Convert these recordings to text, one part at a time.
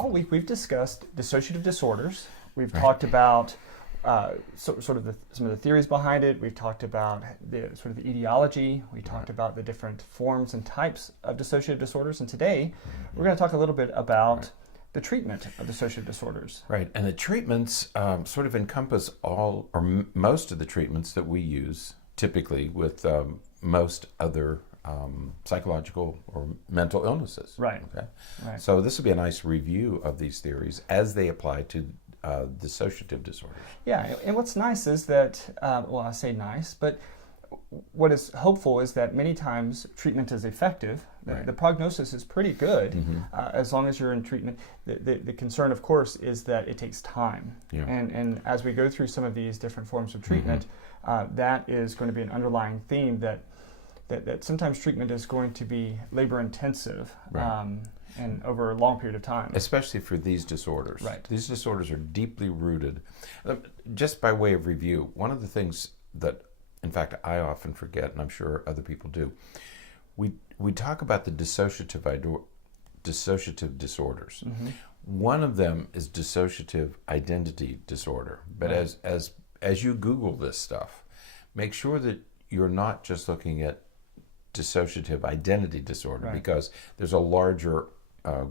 all week we've discussed dissociative disorders. We've talked about some of the theories behind it. We've talked about the etiology. We talked about the different forms and types of dissociative disorders. And today we're going to talk a little bit about the treatment of dissociative disorders. Right, and the treatments sort of encompass all or most of the treatments that we use typically with most other psychological or mental illnesses. Right. Okay. Right. So this will be a nice review of these theories as they apply to dissociative disorders. Yeah, and what's nice is that, I say nice, but what is hopeful is that many times treatment is effective. Right. The prognosis is pretty good as long as you're in treatment. The concern, of course, is that it takes time. Yeah. And as we go through some of these different forms of treatment, that is going to be an underlying theme that sometimes treatment is going to be labor intensive. Right. And over a long period of time. Especially for these disorders. Right. These disorders are deeply rooted. Just by way of review, one of the things that, in fact, I often forget, and I'm sure other people do, we talk about the dissociative disorders. One of them is dissociative identity disorder. But as you Google this stuff, make sure that you're not just looking at dissociative identity disorder, because there's a larger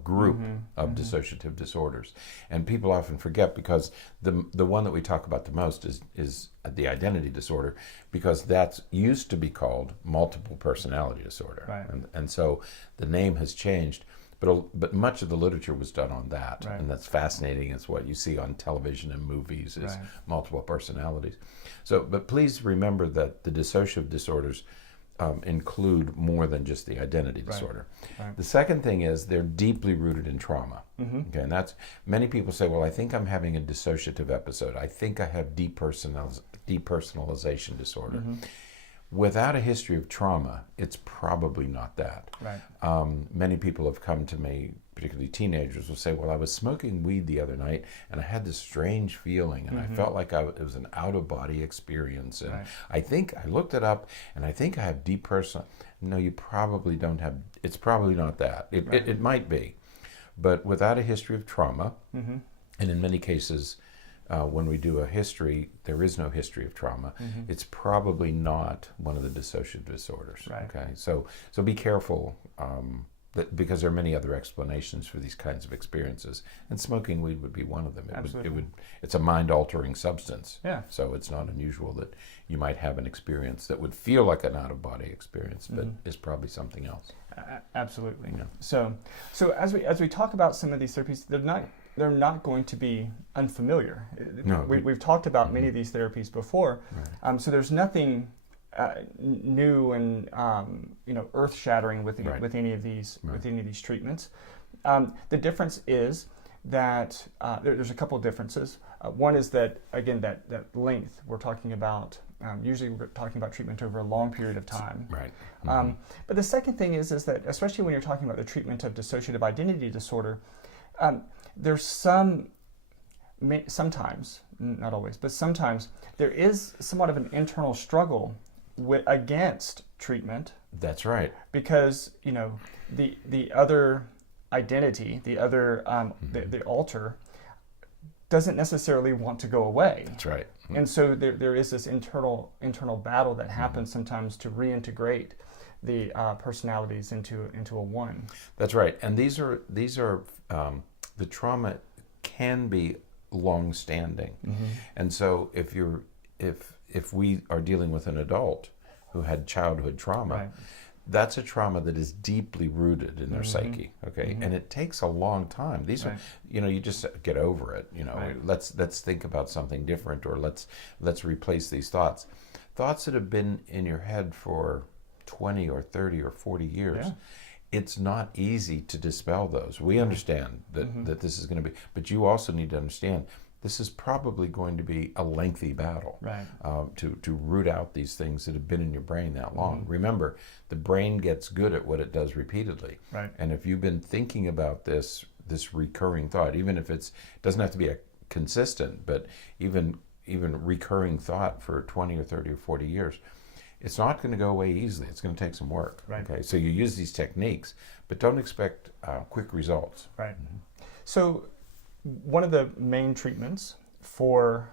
group of dissociative disorders, and people often forget, because the one that we talk about the most is the identity disorder, because that's used to be called multiple personality disorder, and so the name has changed, but much of the literature was done on that, and that's fascinating. It's what you see on television and movies is multiple personalities. So, but please remember that the dissociative disorders include more than just the identity disorder. Right. The second thing is they're deeply rooted in trauma. Okay, and that's, many people say, well, I think I'm having a dissociative episode. I think I have depersonalization disorder. Without a history of trauma, it's probably not that. Right. Many people have come to me, particularly teenagers, will say, well, I was smoking weed the other night and I had this strange feeling and I felt like it was an out-of-body experience. And I think I looked it up and I think I have depersonal. No, you probably don't have, it's probably not that. It might be. But without a history of trauma, and in many cases, when we do a history, there is no history of trauma. It's probably not one of the dissociative disorders. Right. Okay, so be careful, because there are many other explanations for these kinds of experiences, and smoking weed would be one of them. It's a mind-altering substance. Yeah. So it's not unusual that you might have an experience that would feel like an out-of-body experience, but is probably something else. Absolutely. Yeah. So as we talk about some of these therapies, they're not going to be unfamiliar. No, we've talked about many of these therapies before, so there's nothing new and earth-shattering with any of these treatments. The difference is that there's a couple of differences. One is that, again, that length we're talking about. Usually we're talking about treatment over a long period of time. Right. But the second thing is that, especially when you're talking about the treatment of dissociative identity disorder, there's sometimes, not always, but sometimes there is somewhat of an internal struggle against treatment. That's right. Because the other identity, the other the alter, doesn't necessarily want to go away. That's right. And so there is this internal battle that happens sometimes to reintegrate the personalities into a one. That's right. And these are the trauma can be long-standing, and so if we are dealing with an adult who had childhood trauma, that's a trauma that is deeply rooted in their psyche. Okay, and it takes a long time. These are, you just get over it. Let's think about something different, or let's replace these thoughts that have been in your head for 20 or 30 or 40 years. Yeah. It's not easy to dispel those. We understand that this is going to be, but you also need to understand this is probably going to be a lengthy battle, to root out these things that have been in your brain that long. Remember, the brain gets good at what it does repeatedly. Right. And if you've been thinking about this recurring thought, even if it doesn't have to be a consistent, but even recurring thought for 20 or 30 or 40 years, it's not going to go away easily. It's going to take some work. Right. Okay. So you use these techniques, but don't expect quick results. Right. So one of the main treatments for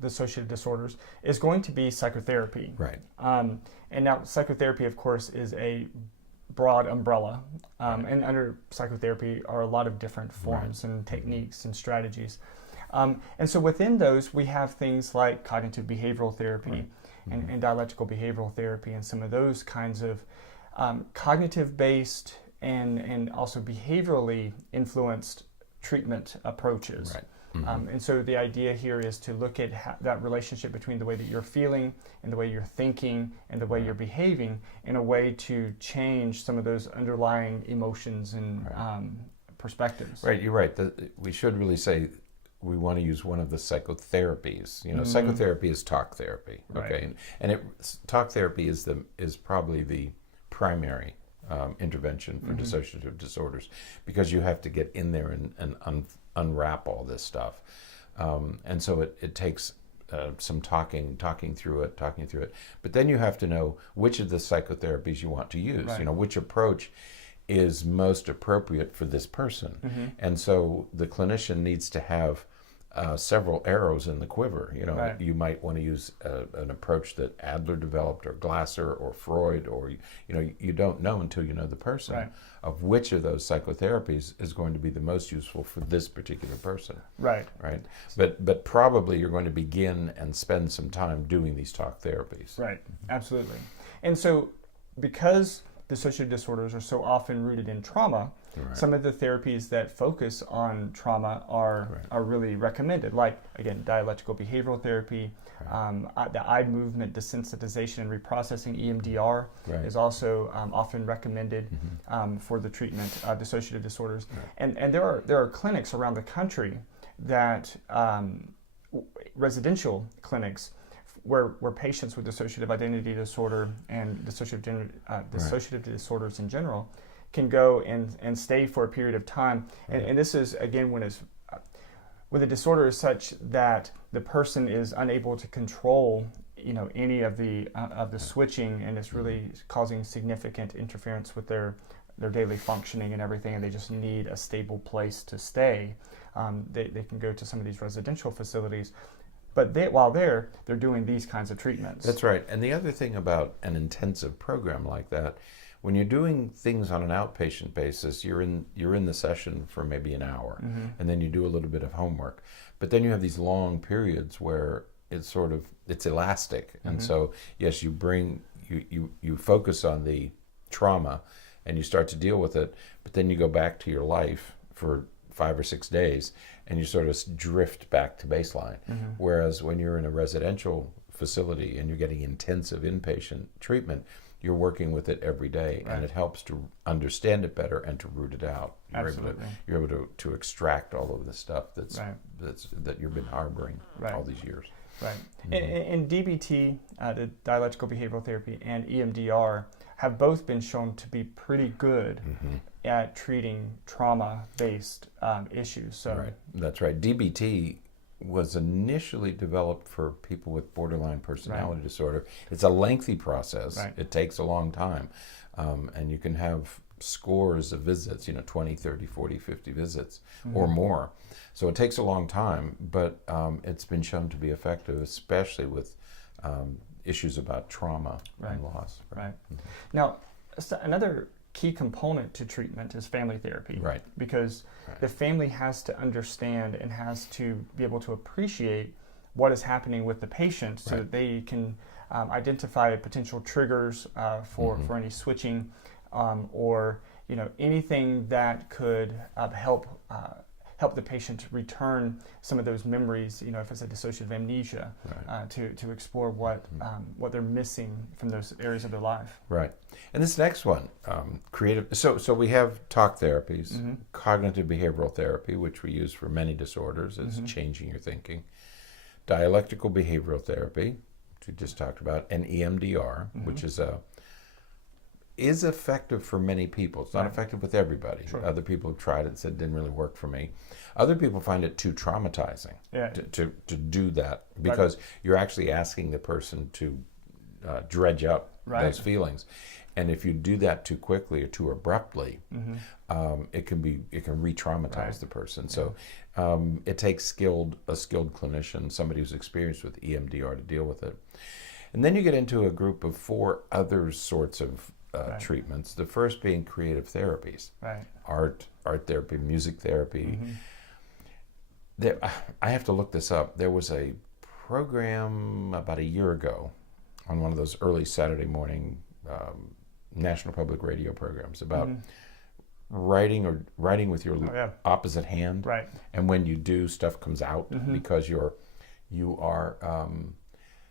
dissociative disorders is going to be psychotherapy. Right. And now psychotherapy, of course, is a broad umbrella. And under psychotherapy are a lot of different forms and techniques and strategies. And so within those, we have things like cognitive behavioral therapy and dialectical behavioral therapy and some of those kinds of cognitive-based and also behaviorally influenced treatment approaches. Right. And so the idea here is to look at that relationship between the way that you're feeling and the way you're thinking and the way you're behaving in a way to change some of those underlying emotions and perspectives. Right, you're right. We should really say we want to use one of the psychotherapies. You know, psychotherapy is talk therapy, okay? And talk therapy is probably the primary intervention for dissociative disorders, because you have to get in there and unwrap all this stuff. And so it takes some talking through it. But then you have to know which of the psychotherapies you want to use, you know, which approach is most appropriate for this person. And so the clinician needs to have several arrows in the quiver. You know, you might want to use an approach that Adler developed, or Glasser, or Freud, or you don't know until you know the person of which of those psychotherapies is going to be the most useful for this particular person. Right. But probably you're going to begin and spend some time doing these talk therapies. Right. Absolutely. And so because dissociative disorders are so often rooted in trauma, some of the therapies that focus on trauma are really recommended, like, again, dialectical behavioral therapy, the eye movement desensitization and reprocessing, EMDR, is also often recommended for the treatment of dissociative disorders. And there are clinics around the country that, residential clinics, where patients with dissociative identity disorder and dissociative disorders in general can go and stay for a period of time. And this is, again, when the disorder is such that the person is unable to control, any of the switching, and it's really causing significant interference with their daily functioning and everything, and they just need a stable place to stay. They can go to some of these residential facilities. But while they're doing these kinds of treatments. That's right. And the other thing about an intensive program like that, when you're doing things on an outpatient basis, you're in the session for maybe an hour, and then you do a little bit of homework. But then you have these long periods where it's elastic, and so yes, you focus on the trauma, and you start to deal with it, but then you go back to your life for 5 or 6 days, and you sort of drift back to baseline. Whereas when you're in a residential facility and you're getting intensive inpatient treatment, you're working with it every day, and it helps to understand it better and to root it out. You're able to extract all of the stuff that you've been harboring all these years. In DBT, the dialectical behavioral therapy, and EMDR have both been shown to be pretty good at treating trauma-based issues. So That's right. DBT was initially developed for people with borderline personality disorder. It's a lengthy process. It takes a long time. And you can have scores of visits, 20, 30, 40, 50 visits or more. So it takes a long time, but it's been shown to be effective, especially with issues about trauma and loss. Now, another key component to treatment is family therapy, because the family has to understand and has to be able to appreciate what is happening with the patient, so that they can identify potential triggers for any switching, or anything that could help the patient return some of those memories, if it's a dissociative amnesia, to explore what they're missing from those areas of their life. And this next one, creative. So we have talk therapies, cognitive behavioral therapy, which we use for many disorders, is changing your thinking. Dialectical behavioral therapy, which we just talked about, and EMDR, which is effective for many people. It's not effective with everybody. Other people have tried it and said it didn't really work for me. Other people find it too traumatizing to do that, because you're actually asking the person to dredge up those feelings. And if you do that too quickly or too abruptly, it can re-traumatize the person. So it takes a skilled clinician, somebody who's experienced with EMDR to deal with it. And then you get into a group of 4 other sorts of treatments. The first being creative therapies, art therapy, music therapy. I have to look this up. There was a program about a year ago on one of those early Saturday morning National Public Radio programs about writing with your opposite hand. And when you do, stuff comes out because you are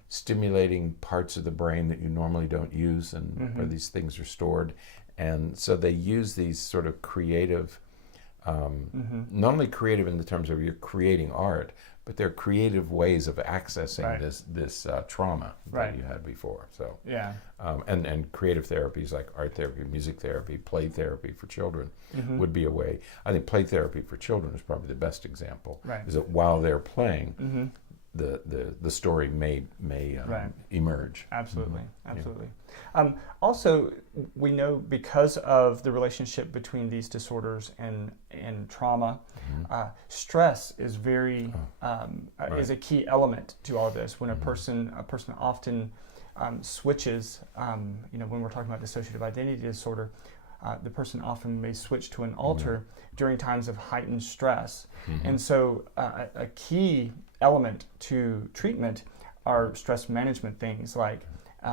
stimulating parts of the brain that you normally don't use, and where these things are stored. And so they use these sort of creative, not only creative in the terms of you're creating art, but they're creative ways of accessing this trauma that you had before. So and creative therapies like art therapy, music therapy, play therapy for children would be a way. I think play therapy for children is probably the best example. Is that while they're playing, the story may emerge. Absolutely. Also, we know because of the relationship between these disorders and trauma, stress is is a key element to all of this. When a person often switches, when we're talking about dissociative identity disorder, the person often may switch to an alter during times of heightened stress. And so a key element to treatment are stress management things like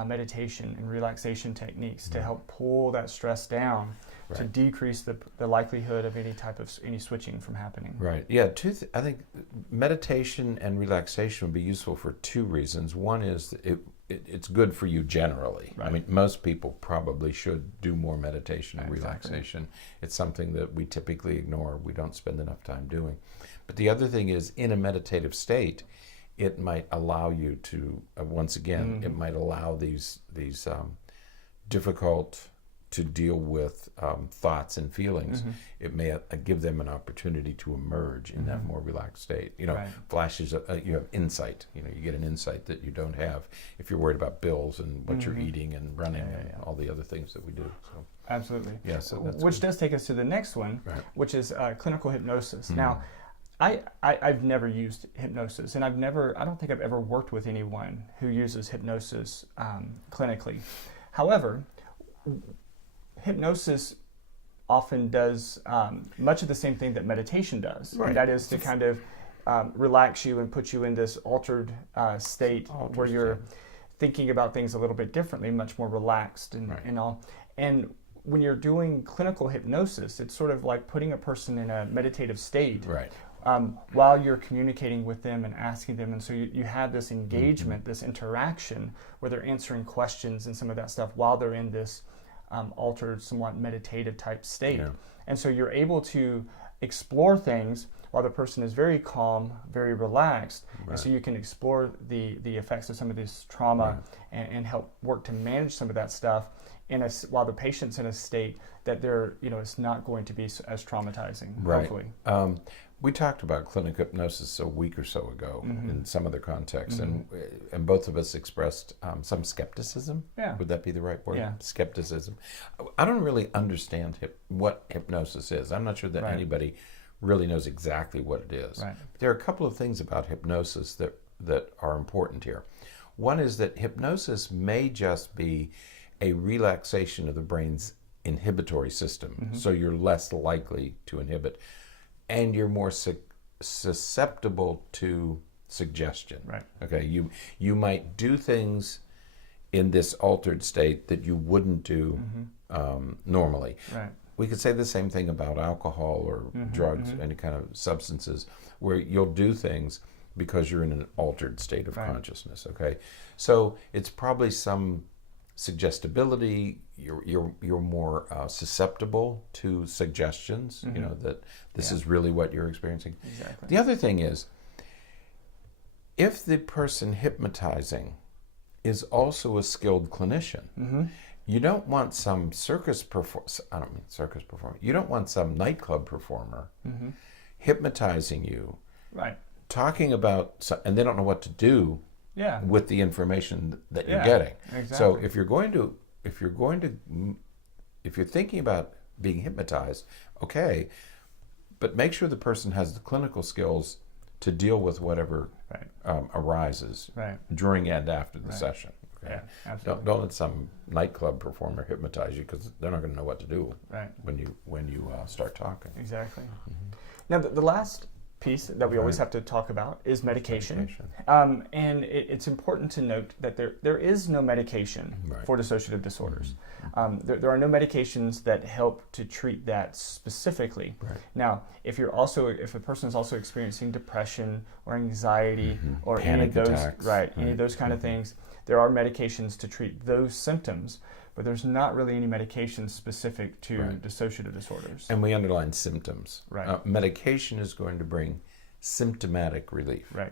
meditation and relaxation techniques to help pull that stress down to decrease the likelihood of any switching from happening. Yeah, I think meditation and relaxation would be useful for 2 reasons. One is it's good for you generally. I mean, most people probably should do more meditation and relaxation. It's something that we typically ignore. We don't spend enough time doing. But the other thing is, in a meditative state, it might allow you to, once again, it might allow these difficult to deal with thoughts and feelings. It may give them an opportunity to emerge in that more relaxed state. Flashes, you have insight. You get an insight that you don't have if you're worried about bills and what you're eating and running and all the other things that we do. So. Absolutely. Yeah, so that's which does take us to the next one, which is clinical hypnosis. Now, I've never used hypnosis, and I don't think I've ever worked with anyone who uses hypnosis clinically. However, hypnosis often does much of the same thing that meditation does, and that is to kind of relax you and put you in this altered state where you're thinking about things a little bit differently, much more relaxed and all. And when you're doing clinical hypnosis, it's sort of like putting a person in a meditative state while you're communicating with them and asking them. And so you have this engagement, this interaction where they're answering questions and some of that stuff while they're in this altered, somewhat meditative type state. And so you're able to explore things while the person is very calm, very relaxed. And so you can explore the effects of some of this trauma and help work to manage some of that stuff while the patient's in a state that they're, it's not going to be as traumatizing, hopefully. We talked about clinical hypnosis a week or so ago in some other contexts, and both of us expressed some skepticism. Would that be the right word? Skepticism. I don't really understand what hypnosis is. I'm not sure that anybody really knows exactly what it is. But there are a couple of things about hypnosis that are important here. One is that hypnosis may just be a relaxation of the brain's inhibitory system, so you're less likely to inhibit, and you're more susceptible to suggestion. Okay, you might do things in this altered state that you wouldn't do normally. We could say the same thing about alcohol or drugs, any kind of substances, where you'll do things because you're in an altered state of consciousness. Okay, so it's probably some suggestibility. You're more susceptible to suggestions. That this is really what you're experiencing. The other thing is, if the person hypnotizing is also a skilled clinician, you don't want some circus performer. I don't mean circus performer. You don't want some nightclub performer hypnotizing you, talking about, and they don't know what to do with the information that you're getting. So if you're going to if you're going to, if you're thinking about being hypnotized, okay, but make sure the person has the clinical skills to deal with whatever arises during and after the session. Okay? Yeah, absolutely. Don't let some nightclub performer hypnotize you, because they're not going to know what to do when you start talking. Exactly. Now, the last piece that we always have to talk about is medication. And it's important to note that there is no medication for dissociative disorders. There are no medications that help to treat that specifically. Now, if a person is also experiencing depression or anxiety or panic any of those, attacks, any of those kind of things, there are medications to treat those symptoms. But there's not really any medication specific to dissociative disorders. And we underline symptoms. Right. Medication is going to bring symptomatic relief. Right.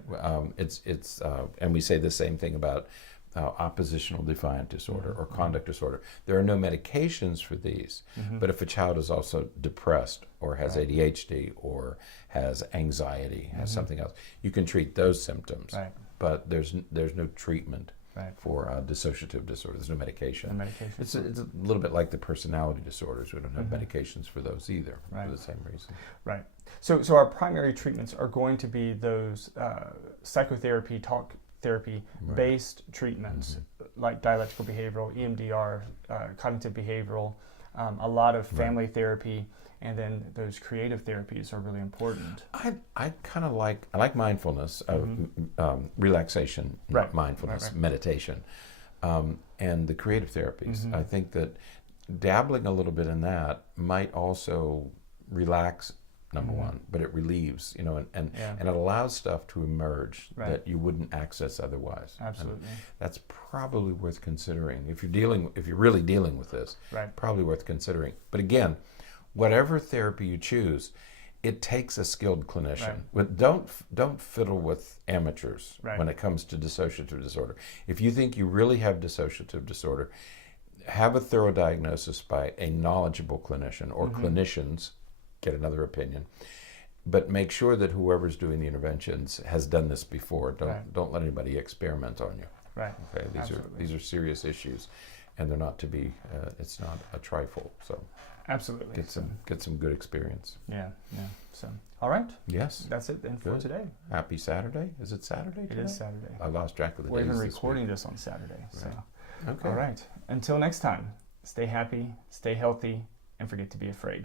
And we say the same thing about oppositional defiant disorder or conduct disorder. There are no medications for these. But if a child is also depressed or has ADHD or has anxiety, has something else, you can treat those symptoms. Right. But there's no treatment. For dissociative disorder. There's no medication. It's a little bit like the personality disorders. We don't have medications for those either for the same reason. Right. So our primary treatments are going to be those psychotherapy, talk therapy based treatments like dialectical behavioral, EMDR, cognitive behavioral, a lot of family therapy. And then those creative therapies are really important. I kind of like mindfulness, relaxation, mindfulness, meditation, and the creative therapies. I think that dabbling a little bit in that might also relax, number one, but it relieves, and it allows stuff to emerge that you wouldn't access otherwise. Absolutely. And that's probably worth considering if you're really dealing with this. Probably worth considering. But again, whatever therapy you choose, it takes a skilled clinician. But don't fiddle with amateurs when it comes to dissociative disorder. If you think you really have dissociative disorder, have a thorough diagnosis by a knowledgeable clinician or clinicians, get another opinion. But make sure that whoever's doing the interventions has done this before. Don't let anybody experiment on you. Right. Okay. These are serious issues, and they're not to be. It's not a trifle. So. Absolutely. Get some good experience. Yeah. So, all right. Yes. That's it then for today. Happy Saturday. Is it Saturday today? It is Saturday. I lost track of the days. We're even recording this on Saturday. So, okay. All right. Until next time, stay happy, stay healthy, and forget to be afraid.